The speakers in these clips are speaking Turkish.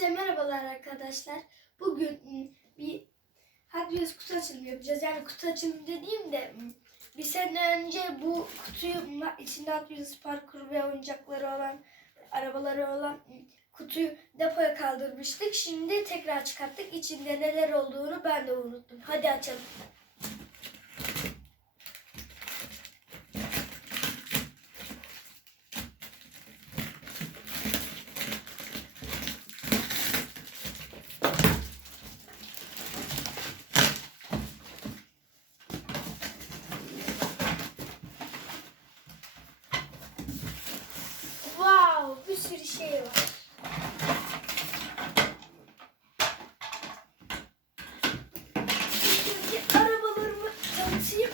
Hepinize merhabalar arkadaşlar. Bugün m, bir Hot Wheels kutu açılımı yapacağız. Yani kutu açılımı dediğim de m, bir sene önce bu kutuyu ma- içinde Hot Wheels parkur ve oyuncakları olan, arabaları olan kutuyu depoya kaldırmıştık. Şimdi tekrar çıkarttık. İçinde neler olduğunu ben de unuttum. Hadi açalım. Wow, bir sürü şey var. Şimdi arabalarımı tanıtayım.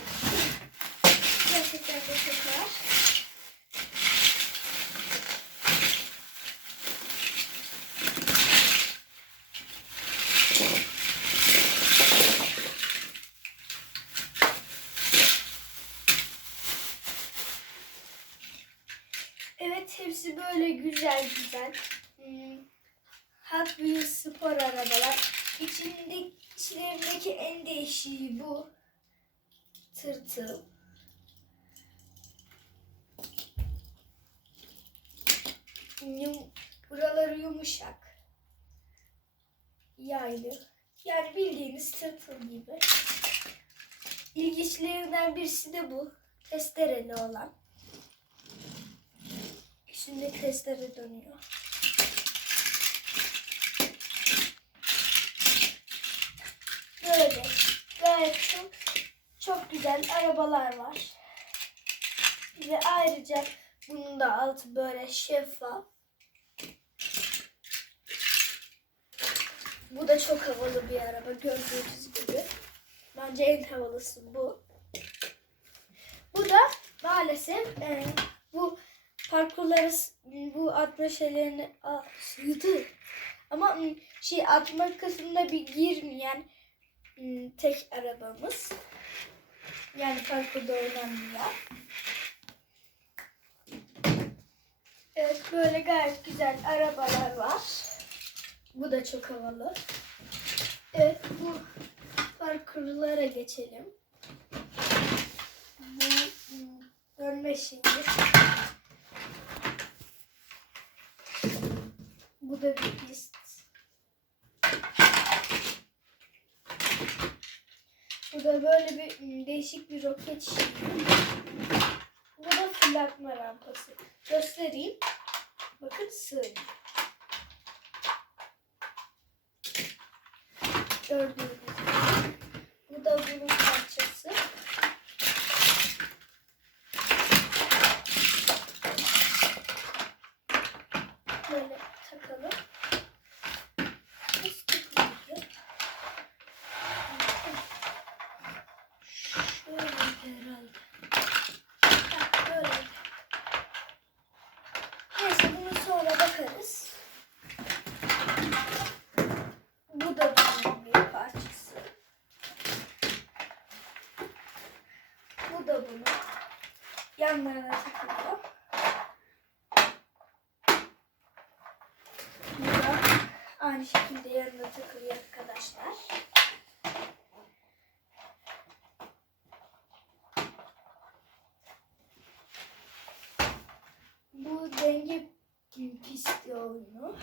Gerçekten de tekrar. Evet hepsi böyle güzel güzel. Hmm, Hot Wheels spor arabalar. İçinde, içlerindeki en değişiği bu. Tırtıl. Yum, buraları yumuşak. Yaylı. Yani bildiğiniz tırtıl gibi. İlginçlerinden birisi de bu. Testereli olan. Şimdi testere dönüyor. Böyle gayet çok, çok güzel arabalar var. Ve ayrıca bunun da altı böyle şeffaf. Bu da çok havalı bir araba gördüğünüz gibi. Bence en havalısı bu. Bu da maalesef e, bu parkurları bu atma şeylerini sığdı. Ama m, şey atma kısmında bir girmeyen m, tek arabamız. Yani parkurda oynanmayan. Evet böyle gayet güzel arabalar var. Bu da çok havalı. Evet bu parkurlara geçelim. Bu m, dönme şeyi. Bu da bir pist. Bu da böyle bir ım, değişik bir roket. Bu da fırlatma rampası. Göstereyim. Bakın sığ. Gördüğünüz gibi. Bu da bunun parçası. Böyle takalım. Nasıl takılıyor? Şöyle herhalde. Ha, böyle. Neyse bunu sonra bakarız. Bu da bunun bir parçası. Bu da bunun yanlarına takılıyor. Bu da aynı şekilde yanına takılıyor arkadaşlar. Bu denge pisti oyunu.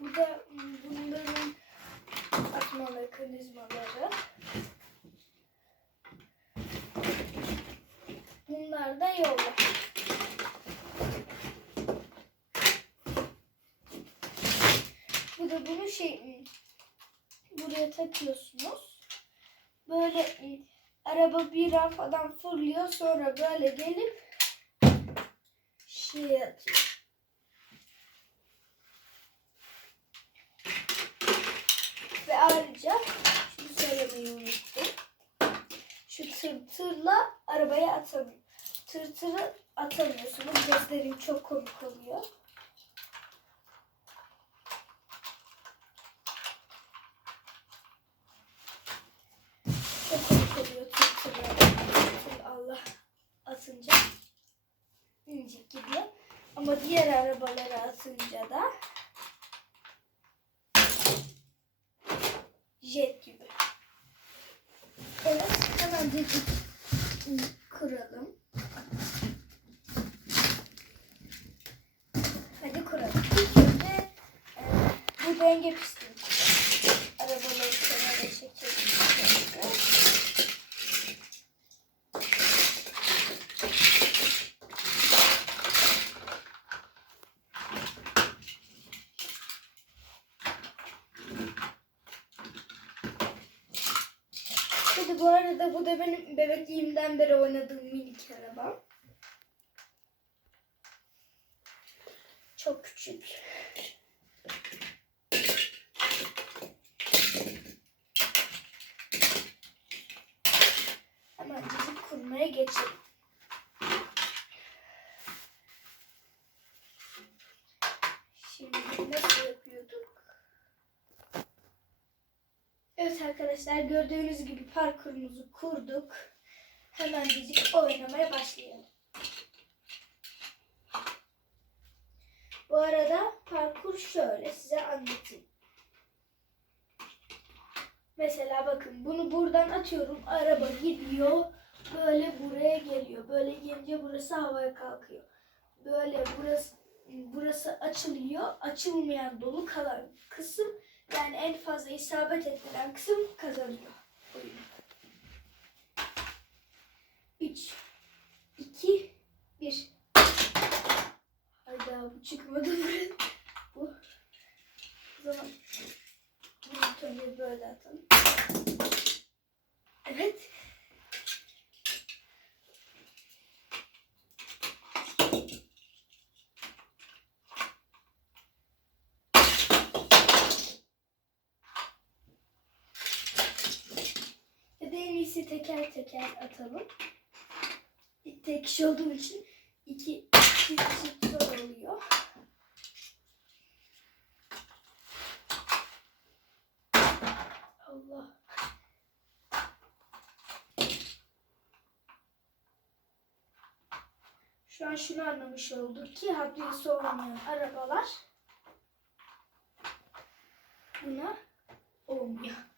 Bu da bunların atma mekanizmaları. Bunlar da yollar. Bu da bunu şey buraya takıyorsunuz. Böyle e, araba bir rampadan fırlıyor sonra böyle gelip şey atıyor. Ve ayrıca şunu söylemeyi unuttum. Şu tırtırla arabaya atamıyor. Tırtırı atamıyorsunuz. Göstereyim çok komik oluyor. Çok tırtırla. Tırtır Allah atınca incik gidiyor. Ama diğer arabaları atınca da jet gibi. Evet, hemen bir kuralım. Hadi kuralım. Önce e, bu denge pistini kuralım. Arabaları kenara çekelim. şöyle. Şimdi bu arada bu da benim bebekliğimden beri oynadığım minik arabam. Çok küçük. Hemen dizik kurmaya geçelim. Şimdi nasıl yapıyorduk? Evet arkadaşlar gördüğünüz gibi parkurumuzu kurduk. Hemen dizik oynamaya başlayalım. Bu arada parkur şöyle size anlatayım. Mesela bakın bunu buradan atıyorum. Araba gidiyor. Böyle buraya geliyor. Böyle gelince burası havaya kalkıyor. Böyle burası burası açılıyor. Açılmayan dolu kalan kısım yani en fazla isabet ettiren kısım kazanıyor. oyunu. 3 2 1 Hayda bu çıkmadı bu. O zaman bunu böyle atalım. Evet. Ya da en iyisi teker teker atalım. Tek kişi olduğum için iki, iki kişi zor oluyor. Allah. Şu an şunu anlamış olduk ki hadrisi olmayan arabalar buna olmuyor.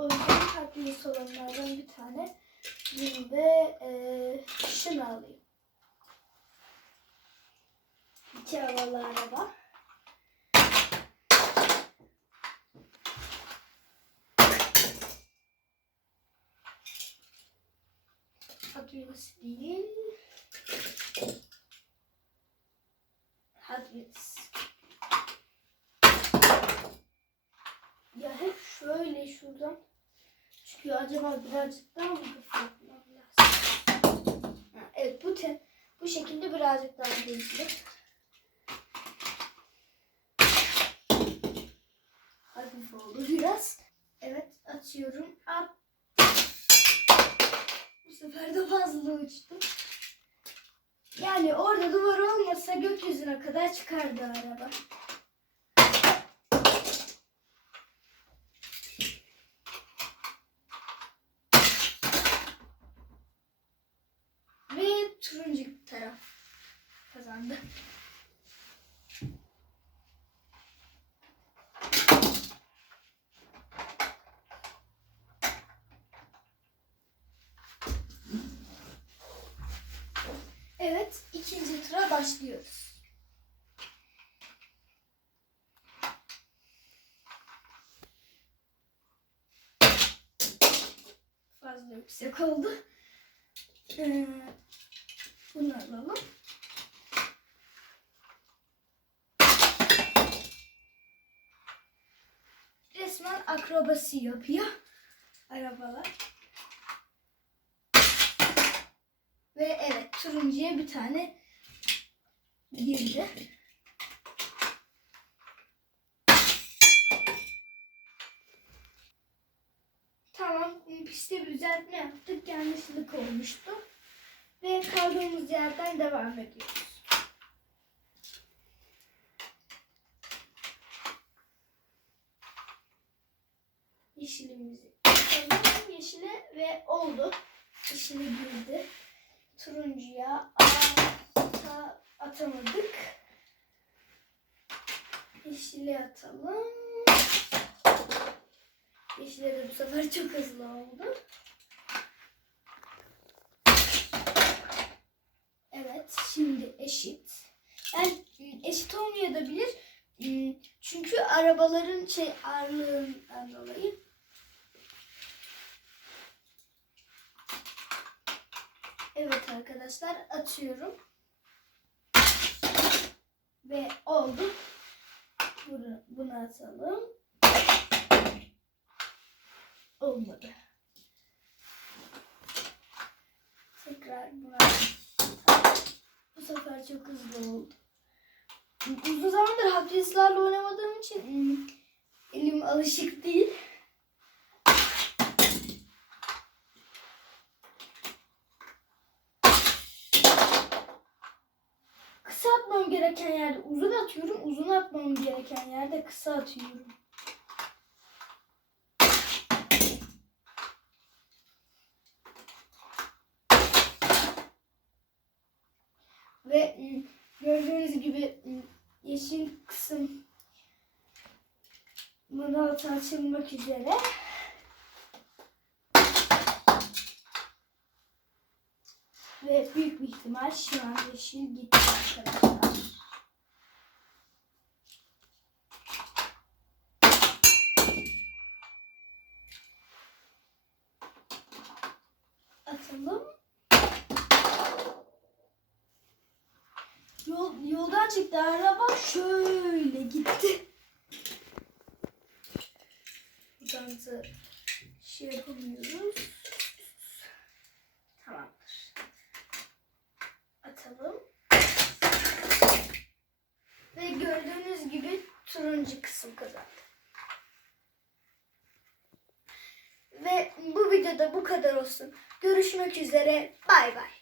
O yüzden hadrisi olanlardan bir tane ve e, şunu alayım. İki havalı araba. Hot Wheels değil. Hot Wheels. Ya hep şöyle şuradan çıkıyor. Acaba birazcık daha mı hafifletmem lazım? Ha, Evet bu te, bu şekilde birazcık daha hızlı. Hafif oldu biraz. Evet atıyorum. At. Bu sefer de fazla uçtum. Yani orada duvar olmasa gökyüzüne kadar çıkardı araba. Ve turuncu taraf kazandı. Evet, ikinci tura başlıyoruz. Fazla yüksek oldu. Ee, bunu alalım. Resmen akrobasi yapıyor arabalar. Ve evet turuncuya bir tane girdi. Tamam pistte bir düzeltme yaptık. Yanlışlık olmuştu. Ve kaldığımız yerden devam ediyoruz. Yeşilimizi atalım. Yeşile ve oldu. Yeşile girdi. Turuncuya ata, atamadık. Yeşili atalım. Yeşile bu sefer çok hızlı oldu. Evet, şimdi eşit. Yani eşit olmayabilir. Iı, Çünkü arabaların şey ağırlığından dolayı. Evet arkadaşlar atıyorum. Ve oldu. Bunu, bunu atalım. Olmadı. Tekrar bunu. Bu sefer çok hızlı oldu. Uzun zamandır hapsizlerle oynamadığım için elim alışık değil. Kısa atmam gereken yerde uzun atıyorum. Uzun atmam gereken yerde kısa atıyorum. Ve ım, gördüğünüz gibi ım, yeşil kısım altı açılmak üzere. Ve büyük bir ihtimal şu an yeşil gitti arkadaşlar. Çıktı araba şöyle gitti. Buradan da şey yapamıyoruz. Tamamdır. Atalım. Ve gördüğünüz gibi turuncu kısım kazandı. Ve bu videoda bu kadar olsun. Görüşmek üzere. Bay bay.